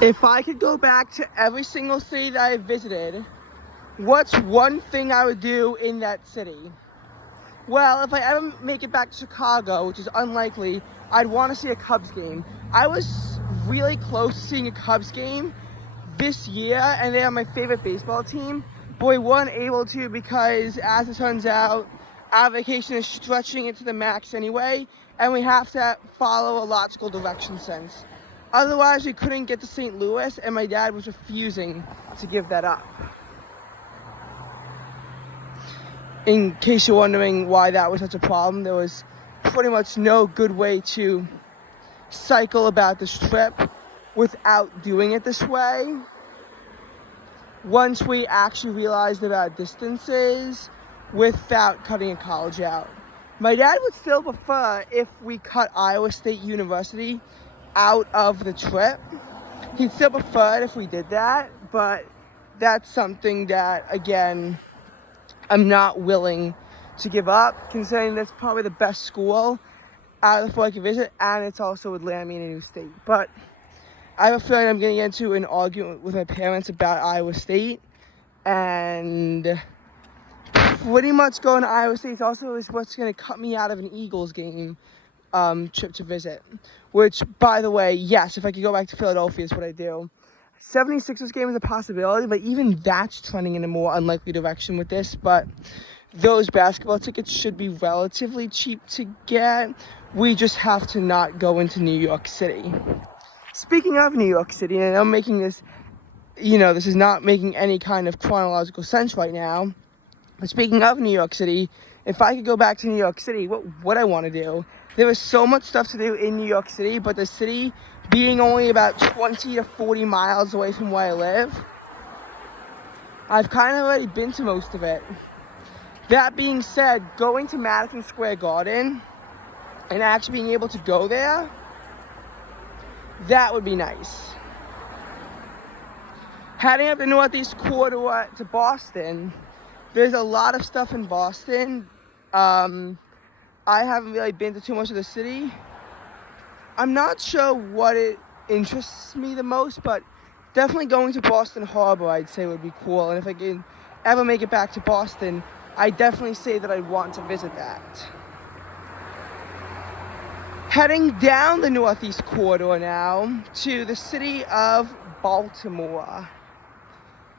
If I could go back to every single city that I visited, what's one thing I would do in that city? Well, if I ever make it back to Chicago, which is unlikely, I'd want to see a Cubs game. I was really close to seeing a Cubs game this year, and they are my favorite baseball team, but we weren't able to because, as it turns out, our vacation is stretching it to the max anyway, and we have to follow a logical direction sense. Otherwise, we couldn't get to St. Louis, and my dad was refusing to give that up. In case you're wondering why that was such a problem, there was pretty much no good way to cycle about this trip without doing it this way. Once we actually realized about distances without cutting a college out. My dad would still prefer if we cut Iowa State University out of the trip. He'd still prefer it if we did that, but that's something that, again, I'm not willing to give up, considering that's probably the best school out of the four I can visit, and it's also would land me in a new state. But I have a feeling I'm going to get into an argument with my parents about Iowa State, and pretty much going to Iowa State also is what's going to cut me out of an Eagles game trip to visit. Which, by the way, yes, if I could go back to Philadelphia is what I do. 76ers game is a possibility, but even that's trending in a more unlikely direction with this. But those basketball tickets should be relatively cheap to get. We just have to not go into New York City. Speaking of New York City, and I'm making this, this is not making any kind of chronological sense right now. But speaking of New York City, if I could go back to New York City, what would I want to do? There is so much stuff to do in New York City, but the city being only about 20 to 40 miles away from where I live, I've kind of already been to most of it. That being said, going to Madison Square Garden and actually being able to go there, that would be nice. Heading up the Northeast Corridor to Boston, there's a lot of stuff in Boston. I haven't really been to too much of the city. I'm not sure what it interests me the most, but definitely going to Boston Harbor I'd say would be cool. And if I can ever make it back to Boston, I definitely say that I'd want to visit that. Heading down the Northeast Corridor now to the city of Baltimore.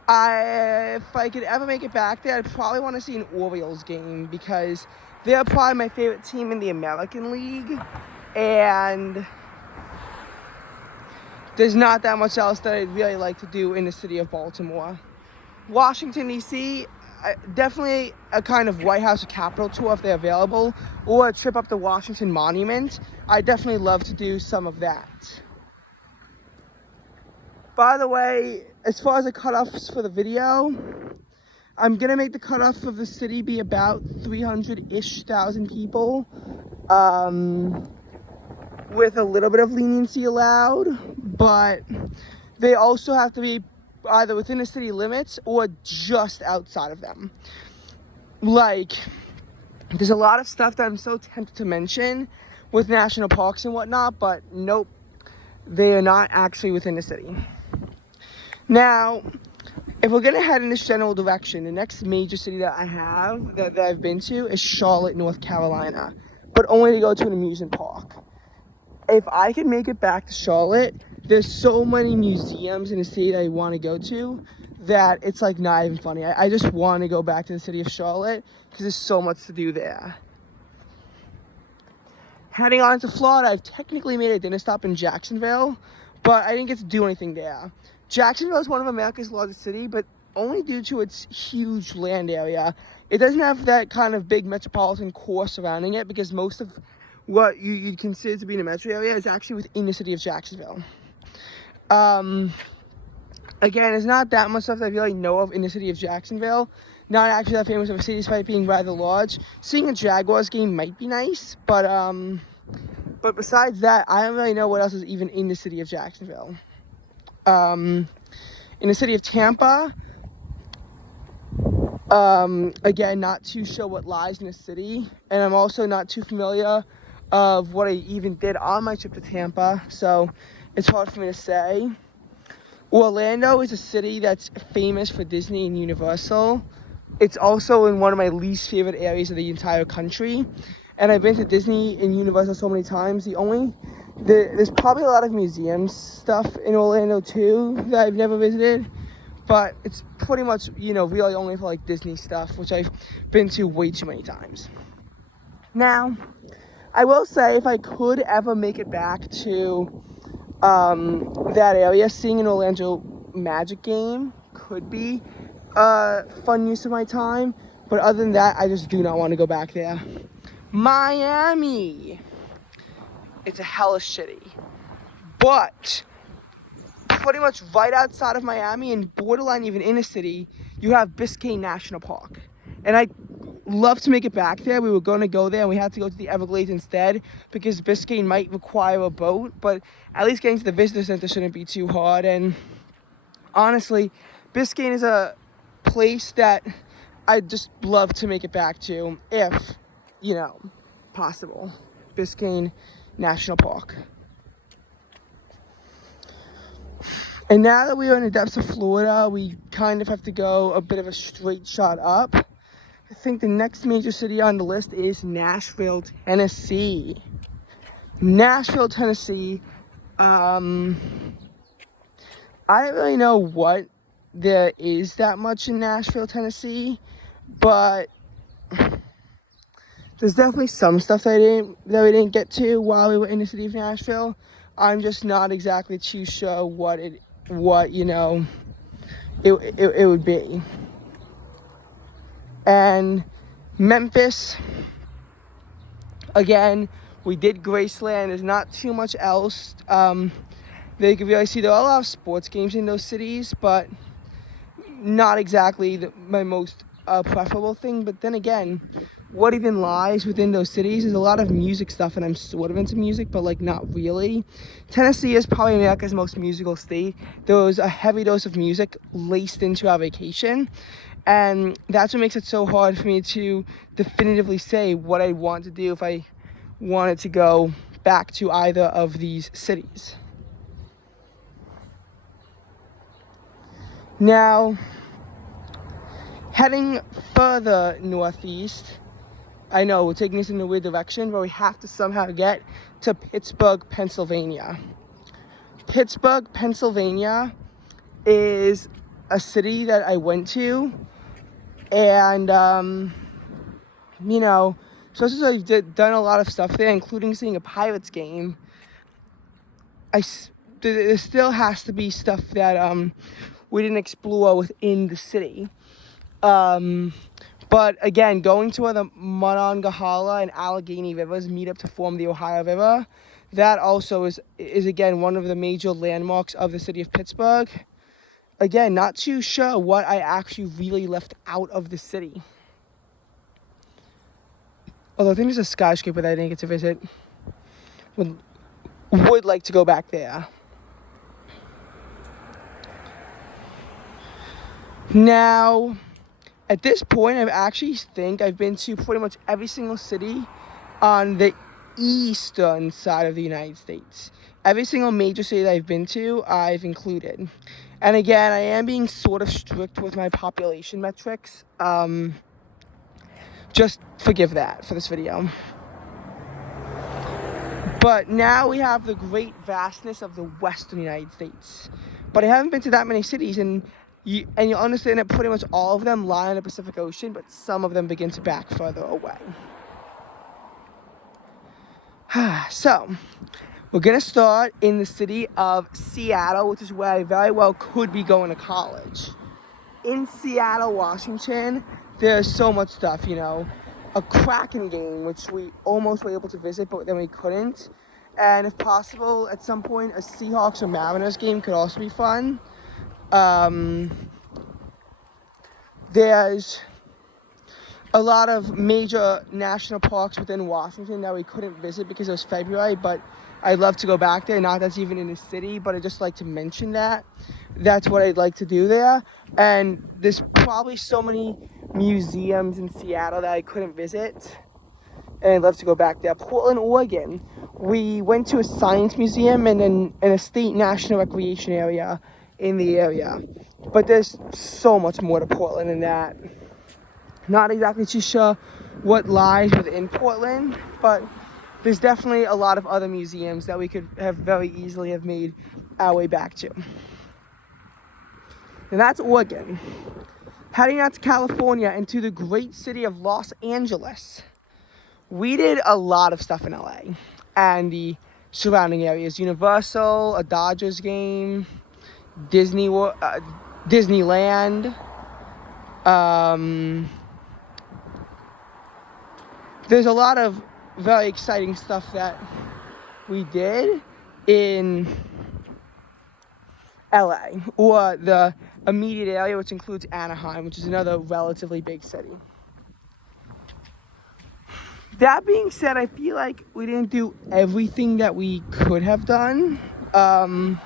If I could ever make it back there, I'd probably want to see an Orioles game because they're probably my favorite team in the American League, and there's not that much else that I'd really like to do in the city of Baltimore. Washington, D.C., definitely a kind of White House or Capitol tour if they're available, or a trip up to Washington Monument. I'd definitely love to do some of that. By the way, as far as the cutoffs for the video, I'm going to make the cutoff of the city be about 300-ish thousand people, with a little bit of leniency allowed, but they also have to be either within the city limits or just outside of them. Like, there's a lot of stuff that I'm so tempted to mention with national parks and whatnot, but nope, they are not actually within the city. Now, if we're gonna head in this general direction, the next major city that I have, that I've been to, is Charlotte, North Carolina, but only to go to an amusement park. If I can make it back to Charlotte, there's so many museums in the city that I want to go to that it's like not even funny. I just want to go back to the city of Charlotte because there's so much to do there. Heading on to Florida, I've technically made a dinner stop in Jacksonville, but I didn't get to do anything there. Jacksonville is one of America's largest cities, but only due to its huge land area. It doesn't have that kind of big metropolitan core surrounding it because most of what you'd consider to be in a metro area is actually within the city of Jacksonville. Again, there's not that much stuff that I really know of in the city of Jacksonville. Not actually that famous of a city, despite being rather large. Seeing a Jaguars game might be nice, but besides that, I don't really know what else is even in the city of Jacksonville. In the city of Tampa, again, not too sure what lies in the city, and I'm also not too familiar of what I even did on my trip to Tampa, so it's hard for me to say. Orlando is a city that's famous for Disney and Universal. It's also in one of my least favorite areas of the entire country. And I've been to Disney and Universal so many times. There's probably a lot of museums stuff in Orlando too that I've never visited. But it's pretty much, really only for like Disney stuff, which I've been to way too many times. Now, I will say if I could ever make it back to that area, seeing an Orlando Magic game could be fun use of my time. But other than that, I just do not want to go back there. Miami. It's a hellish city. But pretty much right outside of Miami and borderline even in a city, you have Biscayne National Park. And I'd love to make it back there. We were going to go there and we had to go to the Everglades instead because Biscayne might require a boat, but at least getting to the visitor center shouldn't be too hard. And honestly, Biscayne is a place that I'd just love to make it back to if, possible. Biscayne National Park. And now that we are in the depths of Florida, we kind of have to go a bit of a straight shot up. I think the next major city on the list is Nashville, Tennessee. Nashville, Tennessee. I don't really know what there is that much in Nashville, Tennessee, but there's definitely some stuff that we didn't get to while we were in the city of Nashville. I'm just not exactly too sure what it would be. And Memphis, again, we did Graceland. There's not too much else that you can really see. There are a lot of sports games in those cities, but not exactly my most preferable thing. But then again, what even lies within those cities is a lot of music stuff, and I'm sort of into music, but like not really. Tennessee is probably America's most musical state. There was a heavy dose of music laced into our vacation, and that's what makes it so hard for me to definitively say what I want to do if I wanted to go back to either of these cities. Now, heading further northeast, I know we're taking this in a weird direction, but we have to somehow get to Pittsburgh, Pennsylvania. Pittsburgh, Pennsylvania is a city that I went to, and so since I've done a lot of stuff there, including seeing a Pirates game, there still has to be stuff that we didn't explore within the city. But again, going to where the Monongahela and Allegheny rivers meet up to form the Ohio River, that also is again one of the major landmarks of the city of Pittsburgh. Again, not too sure what I actually really left out of the city. Although I think there's a skyscraper that I didn't get to visit. Would like to go back there. Now, at this point, I've been to pretty much every single city on the eastern side of the United States. Every single major city that I've been to, I've included. And again, I am being sort of strict with my population metrics. Just forgive that for this video. But now we have the great vastness of the western United States. But I haven't been to that many cities, and you'll understand that pretty much all of them lie on the Pacific Ocean, but some of them begin to back further away. So, we're going to start in the city of Seattle, which is where I very well could be going to college. In Seattle, Washington, there's so much stuff, a Kraken game, which we almost were able to visit, but then we couldn't. And if possible, at some point, a Seahawks or Mariners game could also be fun. There's a lot of major national parks within Washington that we couldn't visit because it was February, but I'd love to go back there. Not that's even in the city, but I'd just like to mention that. That's what I'd like to do there. And there's probably so many museums in Seattle that I couldn't visit, and I'd love to go back there. Portland, Oregon. We went to a science museum and a state national recreation area in the area. But there's so much more to Portland than that. Not exactly too sure what lies within Portland, but there's definitely a lot of other museums that we could have very easily have made our way back to. And that's Oregon. Heading out to California and to the great city of Los Angeles. We did a lot of stuff in LA and the surrounding areas. Universal, a Dodgers game, Disneyland. There's a lot of very exciting stuff that we did in LA, or the immediate area, which includes Anaheim, which is another relatively big city. That being said, I feel like we didn't do everything that we could have done. And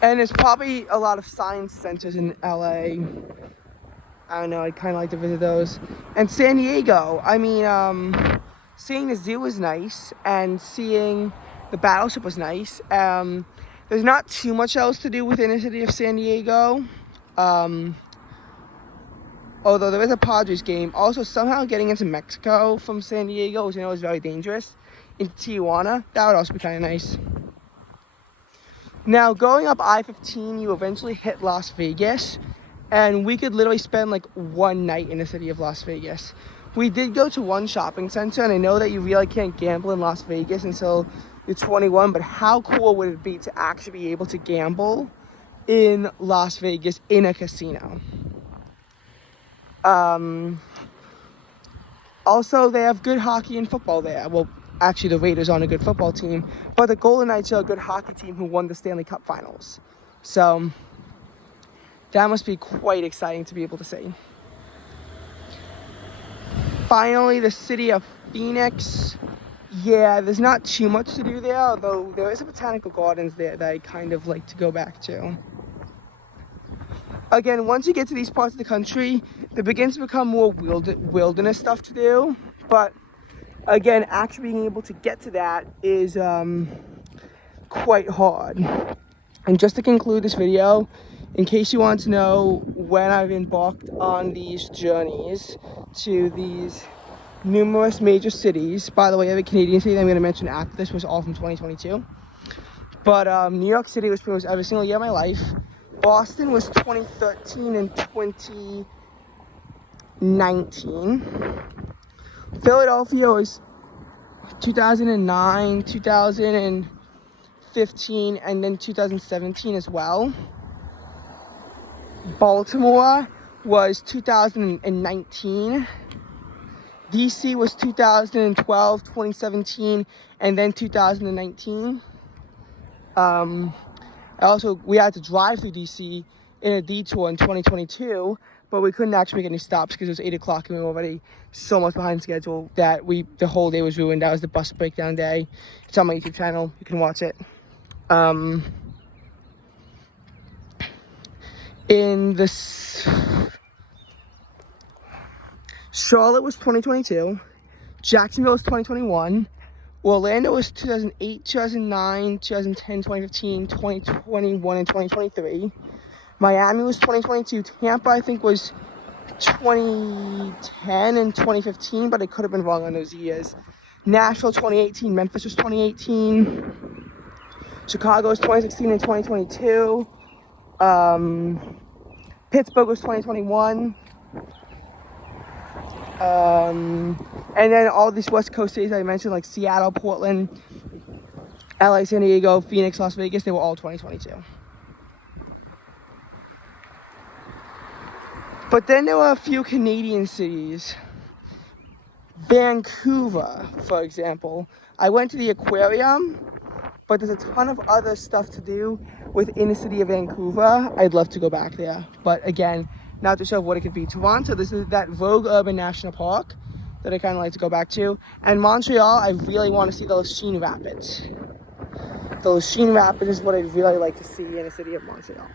there's probably a lot of science centers in LA. I don't know, I'd kind of like to visit those. And San Diego, I mean, seeing the zoo was nice, and seeing the battleship was nice. There's not too much else to do within the city of San Diego. Although there is a Padres game. Also, somehow getting into Mexico from San Diego, which I know is very dangerous, into Tijuana, that would also be kind of nice. Now, going up I-15, you eventually hit Las Vegas, and we could literally spend like one night in the city of Las Vegas. We did go to one shopping center, and I know that you really can't gamble in Las Vegas until you're 21, but how cool would it be to actually be able to gamble in Las Vegas in a casino? Also, they have good hockey and football there. Well, actually, the Raiders aren't a good football team, but the Golden Knights are a good hockey team who won the Stanley Cup Finals. So that must be quite exciting to be able to see. Finally, the city of Phoenix. Yeah, there's not too much to do there, although there is a botanical gardens there that I kind of like to go back to. Again, once you get to these parts of the country, there begins to become more wilderness stuff to do. But again, actually being able to get to that is quite hard. And just to conclude this video, in case you want to know when I've embarked on these journeys to these numerous major cities. By the way, every Canadian city that I'm going to mention after this was all from 2022. But New York City was pretty much every single year of my life. Boston was 2013 and 2019. Philadelphia was 2009, 2015, and then 2017 as well. Baltimore was 2019. DC was 2012, 2017, and then 2019. We had to drive through DC in a detour in 2022, but we couldn't actually make any stops because it was 8 o'clock and we were already so much behind schedule that the whole day was ruined. That was the bus breakdown day. It's on my YouTube channel. You can watch it. Charlotte was 2022. Jacksonville was 2021. Orlando was 2008, 2009, 2010, 2015, 2021, and 2023. Miami was 2022. Tampa, I think, was 2010 and 2015, but I could have been wrong on those years. Nashville, 2018. Memphis was 2018. Chicago was 2016 and 2022. Pittsburgh was 2021. And then all these West Coast cities I mentioned, like Seattle, Portland, LA, San Diego, Phoenix, Las Vegas, they were all 2022. But then there were a few Canadian cities. Vancouver, for example. I went to the aquarium, but there's a ton of other stuff to do within the city of Vancouver. I'd love to go back there. But again, not too sure what it could be. Toronto, this is that Vogue Urban National Park that I kind of like to go back to. And Montreal, I really want to see the Lachine Rapids. The Lachine Rapids is what I'd really like to see in the city of Montreal.